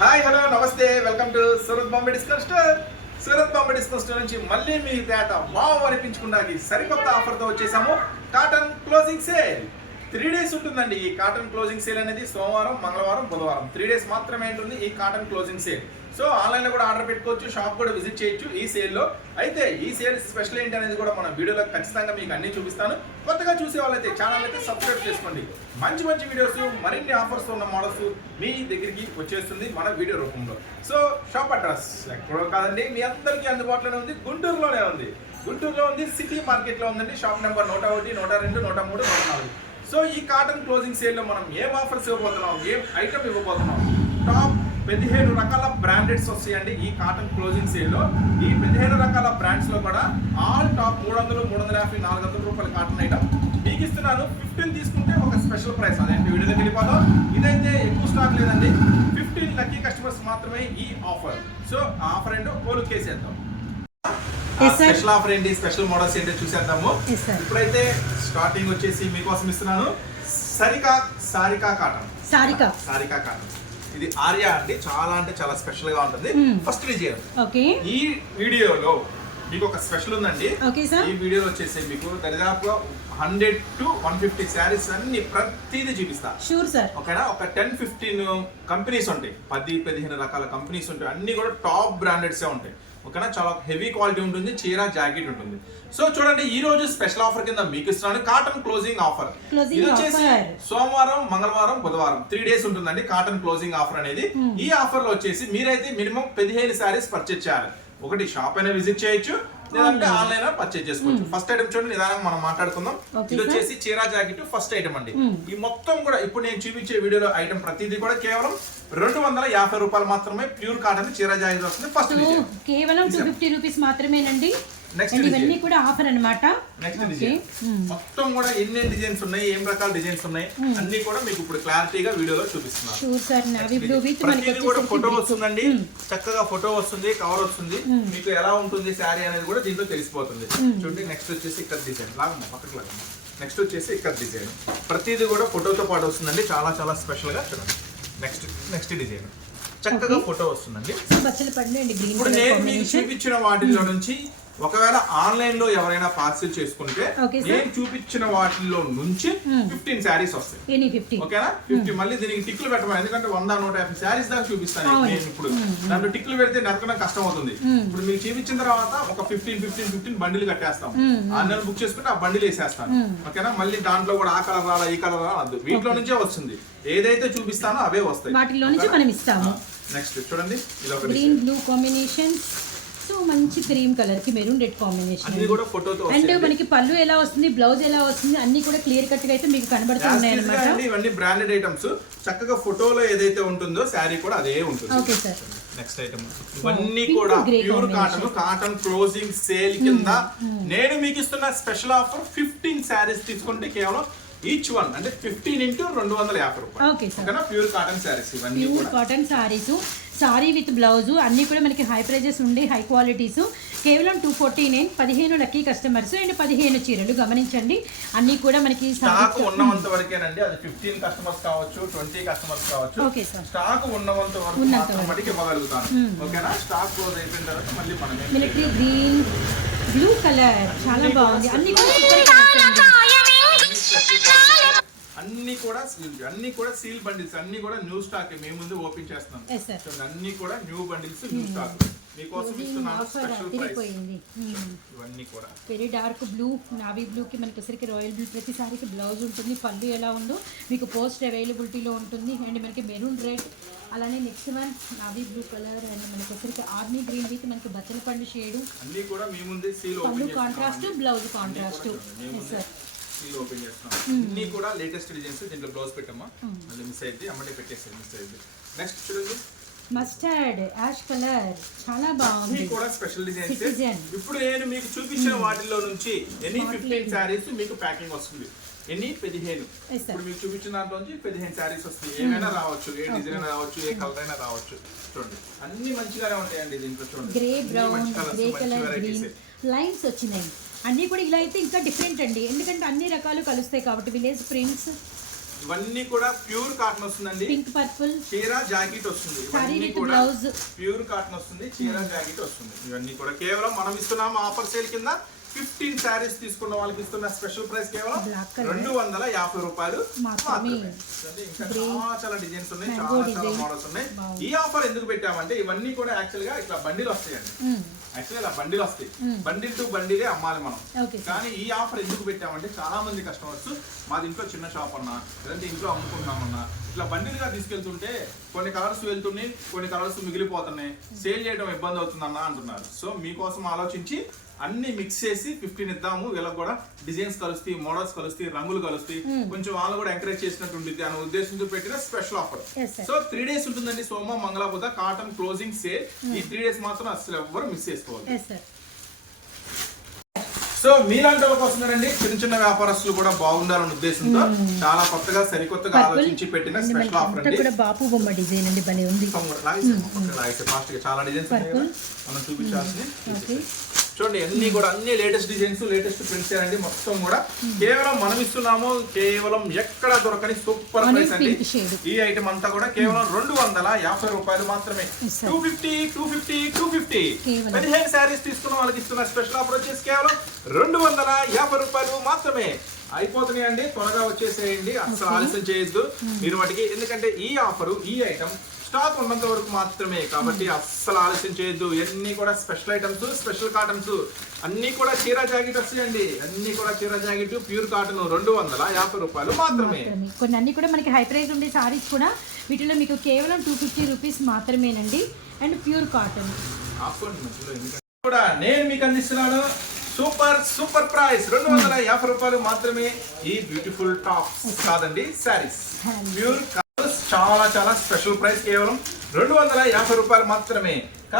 Hi hello నమస్తే welcome to Surat Bombay discount store. Surat Bombay discount store నుంచి మళ్ళీ మీ తేట వావ్ అనిపించుకోవడానికి సరికొత్త ఆఫర్తో వచ్చేసాము. కాటన్ క్లోజింగ్ సేల్ 3 days ఉంటుందండి. ఈ కాటన్ క్లోజింగ్ సేల్ అనేది సోమవారం, మంగళవారం, బుధవారం 3 days మాత్రమే ఉంటుంది ఈ కాటన్ క్లోజింగ్ సేల్. సో ఆన్లైన్లో కూడా ఆర్డర్ పెట్టుకోవచ్చు, షాప్ కూడా విజిట్ చేయొచ్చు ఈ సేల్లో. అయితే ఈ సేల్ స్పెషల్ ఏంటి అనేది కూడా మన వీడియోలో ఖచ్చితంగా మీకు అన్ని చూపిస్తాను. కొత్తగా చూసే వాళ్ళైతే ఛానల్ అయితే సబ్స్క్రైబ్ చేసుకోండి. మంచి మంచి వీడియోస్, మరిన్ని ఆఫర్స్ ఉన్న మోడల్స్ మీ దగ్గరికి వచ్చేస్తుంది మన వీడియో రూపంలో. సో షాప్ అడ్రస్ ఎక్కడో కాదండి, మీ అందరికీ అందుబాటులోనే ఉంది, గుంటూరులోనే ఉంది. గుంటూరులో ఉంది, సిటీ మార్కెట్లో ఉందండి. Shop number 101, 102, 103, 104. సో ఈ కాటన్ క్లోజింగ్ సేల్లో మనం ఏం ఆఫర్స్ ఇవ్వబోతున్నాం, ఏం ఐటమ్ ఇవ్వబోతున్నాం, టాప్ 15 రకాల బ్రాండెడ్స్ వస్తాయండి ఈ కాటన్ క్లోజింగ్ సేల్లో. ఈ 15 రకాల బ్రాండ్స్ లో కూడా ఆల్ టాప్ 300, 350, 400 రూపాయల కాటన్ ఐటమ్ మీకు ఇస్తున్నాను. 15 తీసుకుంటే ఒక స్పెషల్ ప్రైస్, అదేంటి వీడియోకి వెళ్ళిపోదాం. ఇదైతే ఎక్కువ స్టాక్ లేదండి, 15 లక్కీ కస్టమర్స్ మాత్రమే ఈ ఆఫర్. సో ఆ ఆఫర్ ఏంటో కోలు కేసేద్దాం. స్పెషల్ ఆఫర్ ఏంటి, స్పెషల్ మోడల్స్ ఏంటో చూసేద్దాము. ఇప్పుడైతే స్టార్టింగ్ వచ్చేసి మీకోసం ఇస్తున్నాను సారికా కాటన్. ఇది ఆర్యా అండి, చాలా అంటే చాలా స్పెషల్ గా ఉంటుంది. ఫస్ట్ డిజైన్ ఈ వీడియోలో మీకు ఒక స్పెషల్ ఉందండి. ఈ వీడియోలో వచ్చేసి మీకు దరిదాపుగా 100 to 150 శారీస్ అన్ని ప్రతిదీ చూపిస్తా. ఓకేనా? ఒక 10-15 కంపెనీస్ ఉంటాయి, 10-15 రకాల కంపెనీస్ ఉంటాయి. అన్ని కూడా టాప్ బ్రాండెడ్స్ ఉంటాయి. ఓకేనా? చాలా హెవీ క్వాలిటీ ఉంటుంది, చీర జాకెట్ ఉంటుంది. సో చూడండి, ఈ రోజు స్పెషల్ ఆఫర్ కింద మీకు ఇస్తున్నాను కాటన్ క్లోజింగ్ ఆఫర్. ఇది వచ్చేసి సోమవారం, మంగళవారం, బుధవారం 3 days ఉంటుందండి కాటన్ క్లోజింగ్ ఆఫర్ అనేది. ఈ ఆఫర్ లో వచ్చేసి మీరైతే మినిమం 15 శారీస్ పర్చేజ్ చేయాలి. ఒకటి షాప్ అయినా విజిట్ చేయొచ్చు, లేదంటే ఆన్లైన్ పర్చేజ్ చేసుకోవచ్చు. ఫస్ట్ ఐటమ్ చూడండి, నిదానంగా మనం మాట్లాడుకుందాం. ఇది వచ్చేసి చీరా జాకెట్ ఫస్ట్ ఐటమ్ అండి. ఈ మొత్తం కూడా ఇప్పుడు నేను చూపించే వీడియోలో ఐటమ్ ప్రతిదీ కూడా కేవలం 250 రూపాయలు మాత్రమే. ప్యూర్ కాటన్ చీరా జాకెట్ వస్తుంది. ఫస్ట్ కేవలం 250 రూపీస్ మాత్రమేనండి. ఇవన్నీ కూడా ఆఫర్ అన్నమాట. నెక్స్ట్ డిజైన్ మొత్తం కూడా ఎన్ని డిజైన్స్ ఉన్నాయి, ఏం రకాల డిజైన్స్ ఉన్నాయి అన్ని కూడా మీకు ఇప్పుడు క్లారిటీగా వీడియోలో చూపిస్తున్నాను. ప్రతిదీ కూడా ఫోటో వస్తుందండి, చక్కగా ఫోటో వస్తుంది, కవర్ వస్తుంది, మీకు ఎలా ఉంటుంది శారీ అనేది కూడా దీంట్లో తెలిసిపోతుంది. చూడండి, నెక్స్ట్ వచ్చేసి ఇక్కడ డిజైన్ లాగా పక్కకు లాగా. నెక్స్ట్ వచ్చేసి ఇక్కడ డిజైన్ ప్రతిదీ కూడా ఫోటోతో పాటు వస్తుందండి, చాలా చాలా స్పెషల్ గా. చూడండి, నెక్స్ట్ డిజైన్ చక్కగా ఫోటో వస్తుందండి. ఇప్పుడు నేను మీకు చూపించిన వాటిలో నుంచి ఒకవేళ ఆన్లైన్ లో ఎవరైనా పార్సిల్ చేసుకుంటే నేను చూపించిన వాటిల్లో నుంచి 15 శారీస్ వస్తాయి. ఓకేనా? 50 మళ్ళీ దీనికి టిక్లు పెట్టమని, ఎందుకంటే 100-150 శారీస్ దాకా చూపిస్తాను నేను. ఇప్పుడు దాంట్లో టిక్లు పెడితే నెరకడం కష్టం అవుతుంది. ఇప్పుడు మీకు చూపించిన తర్వాత ఒక 15 బండిల్ కట్టేస్తాం. ఆన్లైన్ బుక్ చేసుకుంటే ఆ బండిల్ వేసేస్తాను. ఓకేనా? మళ్ళీ దాంట్లో కూడా ఆ కలర్ రాలా, ఈ కలర్ రాలా వద్దు, వీటిలో నుంచే వస్తుంది. ఏదైతే చూపిస్తానో అవే వస్తాయి. నెక్స్ట్ చూడండి, ఇది ఒక గ్రీన్ బ్లూ కాంబినేషన్. సో మంచి క్రీమ్ కలర్ కి మెరూన్ రెడ్ కాంబినేషన్. అండ్ మనకి పళ్ళు ఎలా వస్తుంది, బ్లౌజ్ ఎలా వస్తుంది అన్ని కూడా క్లియర్ కట్ గా అయితే మీకు కనబడుతున్నాయి అన్నమాట. ఇవన్నీ బ్రాండెడ్ ఐటమ్స్, చక్కగా ఫోటోలో ఏదైతే ఉంటుందో శారీ కూడా అదే ఉంటుంది. Okay sir. నెక్స్ట్ ఐటమ్ ఇవన్నీ కూడా ప్యూర్ కాటన్ క్లోజింగ్ సేల్ కింద నేను మీకు ఇస్తున్న స్పెషల్ ఆఫర్. 15 శారీస్ తీసుకుంటే కేవలం ఈచ్ వన్ అంటే 15 into 250 రూపాయలు. ప్యూర్ కాటన్ శారీస్, ఇవన్నీ pure cotton saris, sorry with blouse అన్ని కూడా మనకి హై ప్రైజెస్ ఉండే హై క్వాలిటీస్. కేవలం 249, 15 లక్కీ కస్టమర్స్ అండ్ 15 చీరలు. గమనించండి, అన్ని కూడా మనకి స్టాక్ ఉన్నంత వరకేనండి. అది 15 కస్టమర్స్ కావచ్చు, 20 కస్టమర్స్ కావచ్చు. Okay sir. స్టాక్ ఉన్నంత వరకు ఇవ్వగలుగుతాను. ఓకేనా? స్టాక్ క్లోజ్ అయిపోయిన తర్వాత మళ్ళీ మనమే. మిలిటరీ గ్రీన్ బ్లూ కలర్ చాలా బాగుంది. అన్ని అన్ని కూడా సీల్ బండిల్స్, అన్ని కూడా న్యూ స్టాక్. మేము ముందు ఓపెన్ చేస్తున్నాం. అన్ని కూడా న్యూ బండిల్స్, న్యూ స్టాక్ మీకోసం ఇస్తున్నాను. స్పెషల్ ప్రైస్ ఇవన్నీ కూడా very dark blue, navy blue కి మనకి వచ్చరికి రాయల్ బ్లూ. ప్రతిసారికి బ్లౌజ్ ఉంటుంది, పళ్ళు ఎలా ఉందో మీకు పోస్ట్ అవైలబిలిటీలో ఉంటుంది. అండ్ మనకి మెరూన్ రెడ్, అలానే next one navy blue colour and మనకి వచ్చరికి ఆర్మీ గ్రీన్ విత్ మనకి బచ్చల పండు షేడ్. అన్ని కూడా మీ ముందే సీల్ ఓపెన్ పళ్ళు contrast, blouse contrast. Seal open చేస్తున్నాం. అన్ని కూడా లేటెస్ట్ డిజైన్స్. దీంట్లో బ్లౌజ్ పెట్టమ్మా, మళ్ళీ మిస్ అయింది, అమ్మటే పెట్టేసి మిస్ అయింది. నెక్స్ట్ చూడండి, మస్టర్డ్ యాష్ కలర్ చాలా బాగుంది. ఇది కూడా స్పెషల్ డిజైన్స్. ఇప్పుడు నేను మీకు చూపించిన వాటిలో నుంచి ఎనీ 15 శారీస్ మీకు ప్యాకింగ్ వస్తుంది. ఎన్ని 15. ఇప్పుడు మీకు చూపించిన దాంట్లో నుంచి 15 శారీస్ వస్తాయి. ఏమైనా రావచ్చు, ఏ డిజైన్ రావచ్చు, ఏ కలర్ అయినా రావచ్చు. చూడండి, అన్ని మంచిగానే ఉంటాయండి దీంట్లో. చూడండి, grey brown, grey colour, green lines వచ్చినాయి. అన్నీ కూడా ఇలా అయితే ఇంకా డిఫరెంట్ అండి, ఎందుకంటే అన్ని రకాలు కలుస్తాయి కాబట్టి. విలేజ్ ప్రింట్స్ ఇవన్నీ కూడా ప్యూర్ కాటన్ వస్తుందండి. పింక్ పర్పుల్ చీర జాకెట్ వస్తుంది. సారీ ఇవన్నీ విత్ కూడా బ్లౌజ్ ప్యూర్ కాటన్ వస్తుంది. చీర జాకెట్ వస్తుంది. ఇవన్నీ కూడా కేవలం మనం ఇస్తున్నాము ఆఫర్ సేల్ కింద 15 శారీస్ తీసుకున్న వాళ్ళకి ఇస్తున్న స్పెషల్ ప్రైస్ కేవలం Black color. 250 రూపాయలు మాత్రమే. ఇంకా చాలా డిజైన్స్ ఉన్నాయి, Mango చాలా design. మోడల్స్ ఉన్నాయి. బాగుంది. ఈ ఆఫర్ ఎందుకు పెట్టామంటే ఇవన్నీ కూడా యాక్చువల్ గా ఇట్లా బండిలు వస్తాయండి. యాక్చువల్లీ ఇలా బండిలు వస్తాయి. బండిల్ టు బండిలే అమ్మాలి మనం. ఓకే కానీ ఈ ఆఫర్ ఎందుకు పెట్టామంటే చాలా మంది కస్టమర్స్ మాది ఇంట్లో చిన్న షాప్ అన్నా లేదంటే ఇంట్లో అమ్ముకుంటున్నామన్నా ఇట్లా బండిలుగా తీసుకెళ్తుంటే కొన్ని కలర్స్ వెళ్తున్నాయి, కొన్ని కలర్స్ మిగిలిపోతున్నాయి, సేల్ చేయడం ఇబ్బంది అవుతుందన్నా అంటున్నారు. సో మీకోసం ఆలోచించి అన్ని మిక్స్ చేసి 15 ఇద్దాము. వీళ్ళకి కూడా డిజైన్స్ కలుస్తాయి, మోడల్స్ కలుస్తాయి, రంగులు కలుస్తాయి, కొంచెం వాళ్ళు కూడా ఎంకరేజ్ చేసినట్టు ఉంటుంది అనే ఉద్దేశంతో పెట్టిన స్పెషల్ ఆఫర్. సో 3 days ఉంటుందండి. సోమ మంగళ బుధ కాటన్ క్లోజింగ్ సేల్. ఈ 3 days మాత్రం అసలు ఎవ్వరు మిస్ చేసుకోవాలి. సో మీలాంటి వాళ్ళ కోసమేనండి, చిన్న చిన్న వ్యాపారస్తులు కూడా బాగుండాలనే ఉద్దేశంతో చాలా కొత్తగా సరికొత్తగా ఆలోచించి పెట్టిన స్పెషల్ ఆఫర్ అండి. కూడా బాపు బొమ్మ డిజైన్ అండి, భలే ఉంది. ఫాస్ట్ గా చాలా డిజైన్స్ ఉన్నాయి మనం చూపించాల్సింది. చూడండి అన్ని కూడా అన్ని లేటెస్ట్ డిజైన్స్, లేటెస్ట్ ప్రింట్స్ అండి. మొత్తం కూడా కేవలం మనం ఇస్తున్నాము, కేవలం ఎక్కడ దొరకని సూపర్ ప్రైస్ అండి. ఈ ఐటమ్ అంతా కూడా కేవలం 250 రూపాయలు మాత్రమే. 250 15 శారీస్ తీసుకున్న వాళ్ళకి ఇస్తున్న స్పెషల్ ఆఫర్ వచ్చేసి కేవలం 250 రూపాయలు మాత్రమే. అయిపోతున్నాయి అండి, త్వరగా వచ్చేసేయండి, అసలు ఆలస్యం చేయొద్దు మీరు వాటికి. ఎందుకంటే ఈ ఆఫర్, ఈ ఐటమ్ స్టాక్ ఉన్నంత వరకు మాత్రమే కాబట్టి అస్సలు ఆలస్యం చేయొద్దు. ఇవన్నీ కూడా స్పెషల్ ఐటమ్స్, స్పెషల్ కాటన్స్ అన్ని కూడా చీర జాకెట్ వస్తాయండి. అన్ని కూడా చీర జాకెట్ ప్యూర్ కాటన్ 250 రూపాయలు మాత్రమే. కొన్ని అన్ని కూడా మనకి హై ప్రైస్ ఉండే సారీస్ కూడా వీటిలో మీకు కేవలం 250 రూపీస్ మాత్రమేనండి. అండ్ ప్యూర్ కాటన్ కూడా నేను మీకు అందిస్తున్నాను సూపర్ ప్రైస్ 250 రూపాయలు మాత్రమే. ఈ బ్యూటిఫుల్ టాప్స్ కాదండి, శారీస్ ప్యూర్ చాలా స్పెషల్ ప్రైస్ కేవలం 250 రూపాయలు మాత్రమే.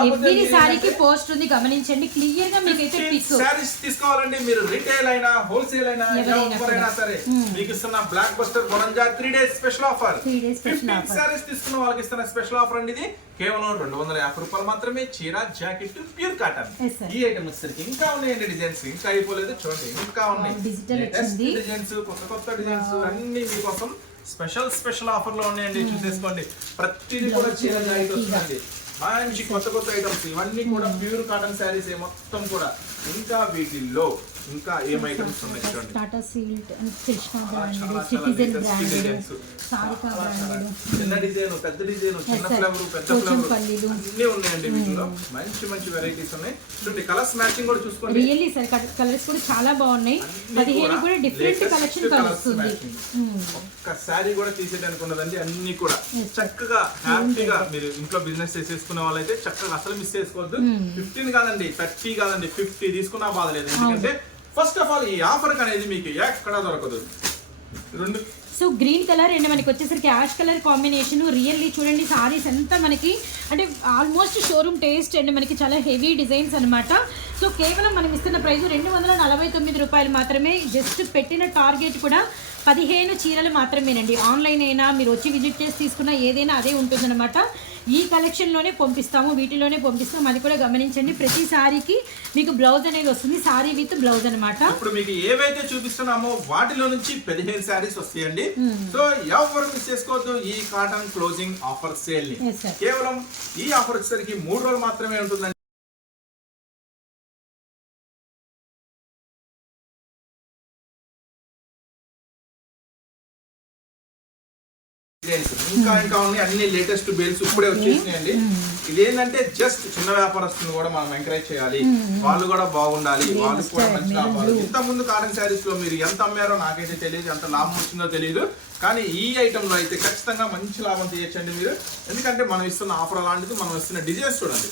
ఎవ్రీ సారీకి పోస్ట్ ఉంది, గమనించండి క్లియర్ గా. మీకైతే పిక్ సారీస్ తీసుకోవాలండి మీరు, రిటైల్ అయినా హోల్సేల్ అయినా ఎవరైనా సరే మీకు ఇస్తున్న block buster bonanza 3 days special offer. 15 saris తీసుకున్న వాళ్ళకి ఇస్తున్న స్పెషల్ ఆఫర్ అండి. ఇది కేవలం 250 రూపాయలు మాత్రమే. చీర జాకెట్ ప్యూర్ కాటన్. ఈ ఐటమ్ వచ్చేసరికి ఇంకా ఉన్నాయండి డిజైన్స్, ఇంకా అయిపోలేదు. చూడండి ఇంకా ఉన్నాయి డిజైన్స్, కొత్త డిజైన్స్ అన్ని మీకోసం స్పెషల్ ఆఫర్ లో ఉన్నాయండి. చూసేసుకోండి. ప్రతిదీ కూడా చీర జాకెట్ వస్తుందండి. మంచి కొత్త ఐటమ్స్ ఇవన్నీ కూడా ప్యూర్ కాటన్ శారీస్ మొత్తం కూడా. ఇంకా వీటిల్లో ఇంకా ఏం ఐటమ్స్ ఉన్నాయి చూడండి. Tata silk, Krishna branded, citizen branded, Sarika branded, చిన్న డిజైన్, పెద్ద డిజైన్, చిన్న ఫ్లేవర్, పెద్ద ఫ్లేవర్ అన్ని ఉన్నాయండి. వీటిలో మంచి వెరైటీస్ ఉన్నాయి. చూడండి కలర్స్ మ్యాచింగ్ కూడా చూసుకోండి. రియల్లీ సార్ కలర్స్ కూడా చాలా బాగున్నాయి. 15 కూడా డిఫరెంట్ కలెక్షన్ కలుస్తుంది. ఒక్క శారీ కూడా తీసేయడానికి ఉన్నదండి. అన్ని కూడా చక్కగా హ్యాపీగా మీరు ఇంట్లో బిజినెస్ చేసేసుకునే వాళ్ళైతే చక్కగా అసలు మిస్ చేసుకోవద్దు. 15 కాదండి, 30 కాదండి, 50 తీసుకున్నా బాధ లేదు. ఎందుకంటే ఫస్ట్ ఆఫ్ ఆల్ ఈ ఆఫర్ అనేది మీకు ఎక్కడా దొరకదు. సో గ్రీన్ కలర్ అండ్ మనకి వచ్చేసరికి యాష్ కలర్ కాంబినేషన్. రియల్లీ చూడండి సారీస్ ఎంత మనకి అంటే ఆల్మోస్ట్ షోరూమ్ టేస్ట్ అండ్ మనకి చాలా హెవీ డిజైన్స్ అనమాట. సో కేవలం మనం ఇస్తున్న ప్రైస్ 249 రూపాయలు మాత్రమే. జస్ట్ పెట్టిన టార్గెట్ కూడా 15 చీరలు మాత్రమేనండి. ఆన్లైన్ అయినా మీరు వచ్చి విజిట్ చేసి తీసుకున్న ఏదైనా అదే ఉంటుందన్నమాట. ఈ కలెక్షన్లోనే పంపిస్తాము, వీటిలోనే పంపిస్తాం. అది కూడా గమనించండి. ప్రతి సారీకి మీకు బ్లౌజ్ అనేది వస్తుంది, సారీ విత్ బ్లౌజ్ అనమాట. ఇప్పుడు మీకు ఏవైతే చూపిస్తున్నామో వాటిలో నుంచి 15 శారీస్ వస్తాయండి. సో ఎవరు మిస్ చేసుకోవద్దు ఈ కాటన్ క్లోజింగ్ ఆఫర్ సేల్ ని. కేవలం ఈ ఆఫర్ వచ్చేసరికి 3 రోజులు మాత్రమే ఉంటుందండి. ఇంకా ఉన్నాయి అన్ని లేటెస్ట్ బేల్స్ ఇప్పుడే వచ్చేసినాయండి. ఇదేంటంటే జస్ట్ చిన్న వ్యాపారస్తులను కూడా మనం ఎంకరేజ్ చేయాలి, వాళ్ళు కూడా బాగుండాలి, వాళ్ళకి కూడా మంచి లాభాలు. ఇంత ముందు కాటన్ శారీస్ లో మీరు ఎంత అమ్మారో నాకైతే తెలియదు, ఎంత లాభం వచ్చిందో తెలియదు. కానీ ఈ ఐటమ్ లో అయితే ఖచ్చితంగా మంచి లాభం తీయచ్చండి మీరు. ఎందుకంటే మనం ఇస్తున్న ఆఫర్ అలాంటిది, మనం ఇస్తున్న డిజైన్స్ చూడండి,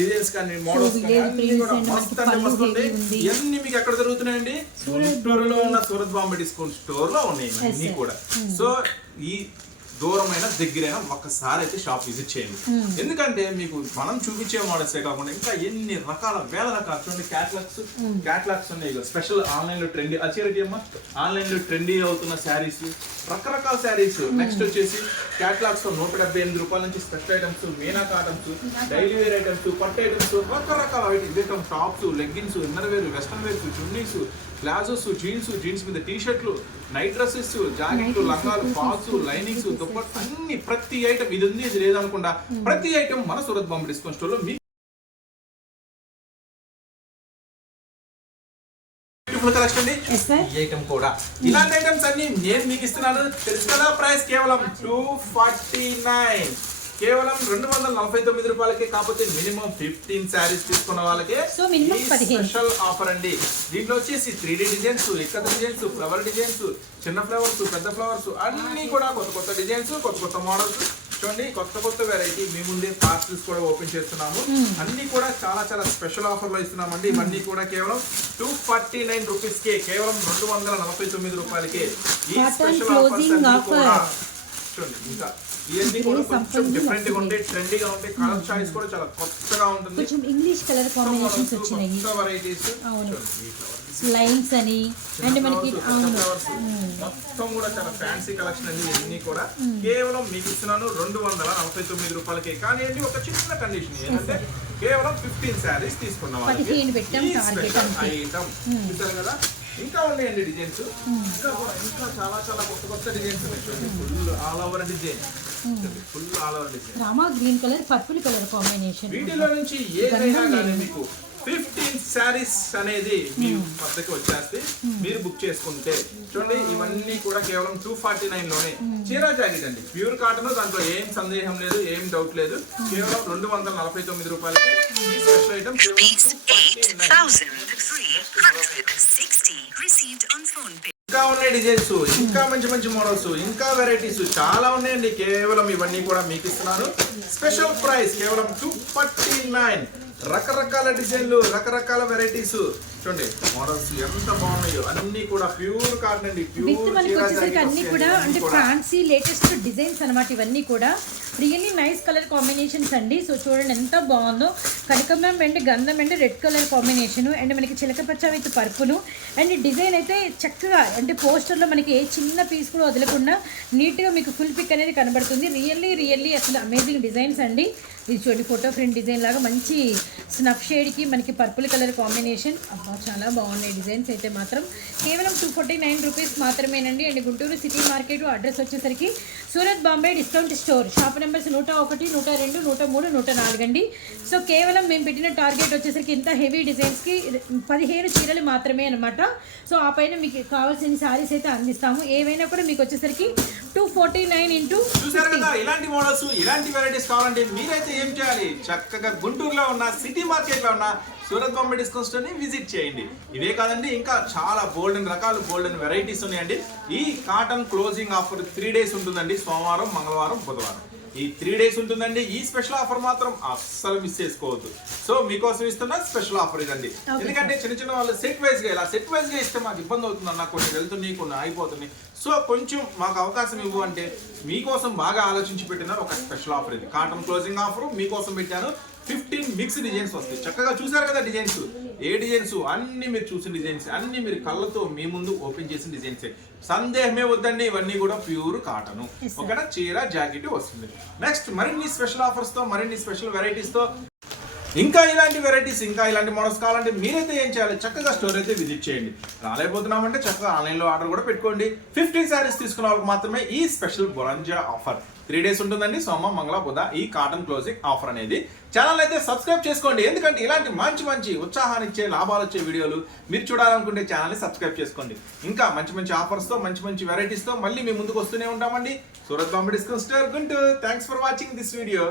డిజైన్స్ కానీ మోడల్స్ కానీ కూడా మస్తు అంటే మస్తు ఉంటాయి. ఇవన్నీ మీకు ఎక్కడ దొరుకుతున్నాయండి? గుంటూరులో ఉన్న సూరత్ బాంబే డిస్కౌంట్ స్టోర్ లో ఉన్నాయి అన్ని కూడా. సో ఈ దూరమైన దగ్గరైనా ఒక్కసారి అయితే షాప్ విజిట్ చేయండి. ఎందుకంటే మీకు మనం చూపించే మోడల్సే కాకుండా ఇంకా ఎన్ని రకాల వేల రకాల చూడండి క్యాట్లాగ్స్ ఉన్నాయి. స్పెషల్ ఆన్లైన్ లో ట్రెండీ అచ్చేటి అమ్మా ఆన్లైన్ లో ట్రెండీ అవుతున్న శారీస్, రకరకాల శారీస్. నెక్స్ట్ వచ్చేసి క్యాట్లాగ్స్ లో 178 రూపాయల నుంచి special items, Meena cottons, daily wear items, పట్టు ఐటమ్స్, రకరకాల items, tops, leggings, inner wear, western wears, చున్నీస్, ప్లాజోస్, జీన్స్ మీద టీ షర్ట్లు, నైట్ డ్రెస్సెస్, జాకెట్లు, లంగాలు, ఫాల్స్, లైనింగ్స్, దుప్పట్లు, అన్ని ప్రతి ఐటమ్ ఇది ఉంది ఇది లేదనుకుండా ప్రతి ఐటమ్ మన సూరత్ బాంబే డిస్కౌంట్ స్టోర్ లో మీ కలెక్షన్ అండి. ఈ ఐటమ్ కూడా ఇలాంటి ఐటమ్స్ అన్ని నేను మీకు ఇస్తున్నాను. తెలుసు కదా ప్రైస్ కేవలం 249, కేవలం 249 రూపాయలకే. కాకపోతే మినిమం 15 శారీస్ తీసుకున్న వాళ్ళకే స్పెషల్ ఆఫర్ అండి. దీంట్లో వచ్చేసి 3D designs, ఇక్కత designs, flower designs, చిన్న ఫ్లవర్స్, పెద్ద ఫ్లవర్స్, అన్ని కూడా కొత్త డిజైన్స్, కొత్త మోడల్స్. చూడండి కొత్త వెరైటీ మీ ముందే పార్సల్స్ కూడా ఓపెన్ చేస్తున్నాము. అన్ని కూడా చాలా స్పెషల్ ఆఫర్ లో ఇస్తున్నామండి. ఇవన్నీ కూడా కేవలం 249 రూపీస్ కే, కేవలం 249 రూపాయలకే ఈ స్పెషల్ ఆఫర్స్ అన్ని కూడా. చూడండి ఇంకా ఇవన్నీ కూడా కొంచెం డిఫరెంట్ గా ఉంటాయి, ట్రెండీగా ఉంటాయి. కలర్ చాయిస్ కూడా చాలా కొత్తగా ఉంటుంది. కొంచెం ఇంగ్లీష్ కలర్ కాంబినేషన్స్ వచ్చినాయి, కొత్త వెరైటీస్, లైన్స్ అని అండ్ మనకి మొత్తం కూడా చాలా ఫ్యాన్సీ కలెక్షన్ అండి. ఇవన్నీ కూడా కేవలం మీకు ఇస్తున్నాను 249 రూపాయలకే. కానీ అండి ఒక చిన్న కండిషన్ ఏంటంటే కేవలం 15 శారీస్ తీసుకున్న వాళ్ళకి ఐటమ్ చూసారు కదా. ఇంకా ఉన్నాయండి డిజైన్స్, ఇంకా చాలా కొత్త డిజైన్స్ ఉన్నాయి. చూడండి full all over design, Rama green colour, purple colour combination. వీటిలో నుంచి ఏదైనా కానీ మీకు 15 శారీస్ అనేది మీ వద్దకి వచ్చేస్తే మీరు బుక్ చేసుకుంటే చూడండి ఇవన్నీ కూడా కేవలం 249 లోనే. చీరా జాకెట్ అండి, ప్యూర్ కాటన్, దాంట్లో ఏం సందేహం లేదు, ఏం డౌట్ లేదు. కేవలం 249 రూపాయలకి ఈ స్పెషల్ ఐటమ్. ఇంకా ఉన్నాయి డిజైన్స్, ఇంకా మంచి మోడల్స్, ఇంకా వెరైటీస్ చాలా ఉన్నాయండి. కేవలం ఇవన్నీ కూడా మీకు ఇస్తున్నాను స్పెషల్ ప్రైస్ కేవలం 249. రకరకాల డిజైన్లు, రకరకాల వెరైటీస్. చూడండి మోడల్స్ ఎంత బాగున్నాయో, అన్ని కూడా ప్యూర్ కాటన్ అండి. అన్ని కూడా అంటే ఫ్యాన్సీ లేటెస్ట్ డిజైన్స్ అన్నమాట. ఇవన్నీ కూడా రియల్లీ నైస్ కలర్ కాంబినేషన్స్ అండి. సో చూడండి ఎంత బాగుందో. కనకంబరం అండ్ గంధం and red colour combination and మనకి చిలకపచ్చ విత్ పర్పులు అండ్ డిజైన్ అయితే చక్కగా అంటే పోస్టర్లో మనకి ఏ చిన్న పీస్ కూడా వదలకుండా నీట్గా మీకు ఫుల్ పిక్ అనేది కనబడుతుంది. రియల్లీ అసలు అమేజింగ్ డిజైన్స్ అండి. ఇది చూడండి ఫోటో ఫ్రేమ్ డిజైన్ లాగా మంచి స్నఫ్ షేడ్కి మనకి పర్పుల్ కలర్ కాంబినేషన్. అబ్బా చాలా బాగున్నాయి డిజైన్స్ అయితే మాత్రం. కేవలం 249 రూపీస్ మాత్రమేనండి. And Guntur city market address వచ్చేసరికి Surat Bombay discount store, shop numbers 101, 102, 103, 104 అండి. సో కేవలం మేము పెట్టిన టార్గెట్ వచ్చేసరికి ఇంత హెవీ డిజైన్స్కి 15 చీరలు మాత్రమే అనమాట. సో ఆ పైన మీకు కావాల్సిన శారీస్ అయితే అందిస్తాము. ఏవైనా కూడా మీకు వచ్చేసరికి 249 చూసారు కదా. ఇలాంటి మోడల్స్, ఇలాంటి వెరైటీస్ కావాలంటే మీరైతే ఏం చేయాలి, చక్కగా గుంటూరులో ఉన్న సిటీ మార్కెట్ లో ఉన్న సూరత్ బాంబే డిస్కౌంట్ స్టోర్ ని విజిట్ చేయండి. ఇవే కాదండి ఇంకా చాలా బోల్డెన్ రకాలు, బోల్డెన్ వెరైటీస్ ఉన్నాయండి. ఈ కాటన్ క్లోజింగ్ ఆఫర్ 3 days ఉంటుందండి, సోమవారం, మంగళవారం, బుధవారం. ఈ 3 days ఉంటుందండి. ఈ స్పెషల్ ఆఫర్ మాత్రం అస్సలు మిస్ చేసుకోవద్దు. సో మీకోసం ఇస్తున్న స్పెషల్ ఆఫర్ ఇదండి. ఎందుకంటే చిన్న వాళ్ళు సెట్ వైజ్ గా ఇస్తే మాకు ఇబ్బంది అవుతుంది అన్న, కొన్ని వెళ్తున్నాయి, కొన్ని ఆగిపోతున్నాయి. సో కొంచెం మాకు అవకాశం ఇవ్వు అంటే మీకోసం బాగా ఆలోచించి పెట్టిన ఒక స్పెషల్ ఆఫర్ ఇది. కాటన్ క్లోజింగ్ ఆఫర్ మీకోసం పెట్టాను. 15 మిక్స్ డిజైన్స్ వస్తాయి. చక్కగా చూసారు కదా డిజైన్స్, ఏ డిజైన్స్ అన్ని మీరు చూసిన డిజైన్స్, అన్ని మీరు కళ్ళతో మీ ముందు ఓపెన్ చేసిన డిజైన్స్. సందేహమే వద్దండి, ఇవన్నీ కూడా ప్యూర్ కాటన్. ఓకేనా, చీర జాకెట్ వస్తుంది. నెక్స్ట్ మరిన్ని స్పెషల్ ఆఫర్స్ తో, మరిన్ని స్పెషల్ వెరైటీస్ తో ఇంకా ఇలాంటి వెరైటీస్, ఇంకా ఇలాంటి మోడల్స్ కావాలంటే మీరైతే ఏం చేయాలి, చక్కగా స్టోర్ అయితే విజిట్ చేయండి. రాలేకపోతున్నామంటే చక్కగా ఆన్లైన్లో ఆర్డర్ కూడా పెట్టుకోండి. 15 శారీస్ తీసుకున్న వాళ్ళకి మాత్రమే ఈ స్పెషల్ బొరంజా ఆఫర్. 3 days ఉంటుందండి, సోమ, మంగళ, బుధ. ఈ కాటన్ క్లోజింగ్ ఆఫర్ అనేది. ఛానల్ అయితే సబ్స్క్రైబ్ చేసుకోండి, ఎందుకంటే ఇలాంటి మంచి ఉత్సాహాన్ని ఇచ్చే, లాభాలు వచ్చే వీడియోలు మీరు చూడాలనుకుంటే ఛానల్ని సబ్స్క్రైబ్ చేసుకోండి. ఇంకా మంచి ఆఫర్స్తో, మంచి వెరైటీస్తో మళ్ళీ మీ ముందుకు వస్తూనే ఉంటామండి. Surat Bombay discount store Guntur. Thanks for watching this video.